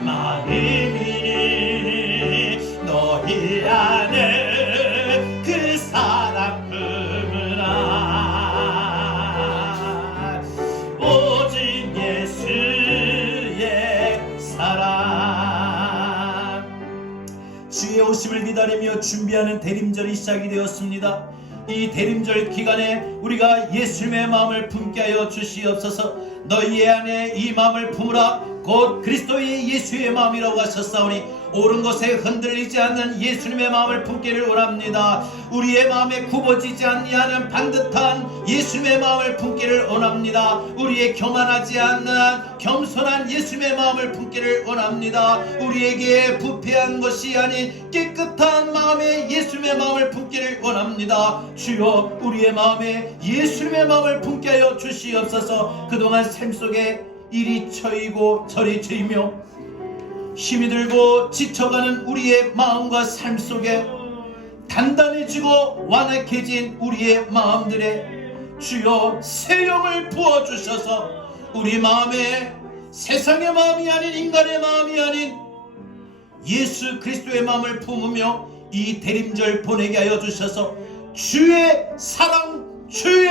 마음이니 너희 안에 그 사랑 품으라. 오직 예수의 사랑. 주의 오심을 기다리며 준비하는 대림절이 시작이 되었습니다. 이 대림절 기간에 우리가 예수님의 마음을 품게 하여 주시옵소서. 너희 안에 이 마음을 품으라. 곧 그리스도의 예수의 마음이라고 하셨사오니 옳은 것에 흔들리지 않는 예수님의 마음을 품기를 원합니다. 우리의 마음에 굽어지지 아니하는 반듯한 예수님의 마음을 품기를 원합니다. 우리의 교만하지 않는 겸손한 예수님의 마음을 품기를 원합니다. 우리에게 부패한 것이 아닌 깨끗한 마음의 예수님의 마음을 품기를 원합니다. 주여, 우리의 마음에 예수님의 마음을 품게 하여 주시옵소서. 그동안 삶 속에 이리 처이고 저리 처이며 힘이 들고 지쳐가는 우리의 마음과 삶 속에 단단해지고 완악해진 우리의 마음들에 주여 새 영을 부어주셔서 우리 마음에 세상의 마음이 아닌 인간의 마음이 아닌 예수 그리스도의 마음을 품으며 이 대림절 보내게 하여 주셔서 주의 사랑, 주의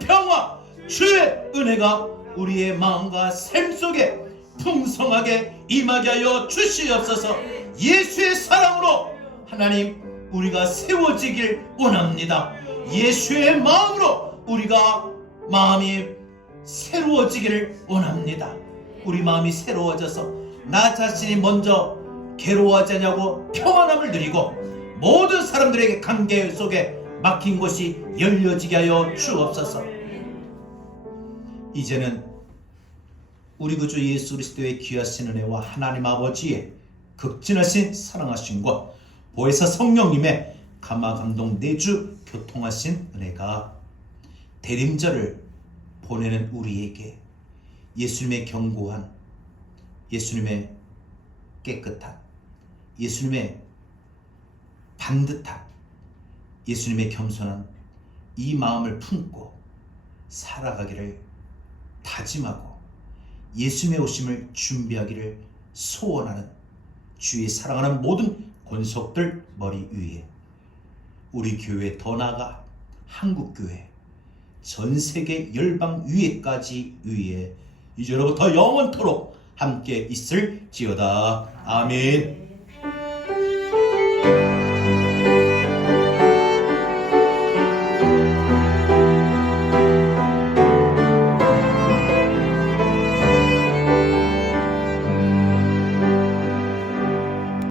평화, 주의 은혜가 우리의 마음과 삶 속에 풍성하게 임하게 하여 주시옵소서. 예수의 사랑으로 하나님 우리가 세워지길 원합니다. 예수의 마음으로 우리가 마음이 새로워지기를 원합니다. 우리 마음이 새로워져서 나 자신이 먼저 괴로워하지 않냐고 평안함을 누리고 모든 사람들에게 관계 속에 막힌 것이 열려지게 하여 주옵소서. 이제는 우리 구주 예수 그리스도의 귀하신 은혜와 하나님 아버지의 극진하신 사랑하심과 보혜사 성령님의 감화 감동 내주 교통하신 은혜가 대림절을 보내는 우리에게 예수님의 견고한, 예수님의 깨끗한, 예수님의 반듯한, 예수님의 겸손한 이 마음을 품고 살아가기를 다짐하고 예수님의 오심을 준비하기를 소원하는 주의 사랑하는 모든 권속들 머리 위에 우리 교회 더 나아가 한국교회 전 세계 열방 위에까지 위에 이제로부터 영원토록 함께 있을지어다. 아멘.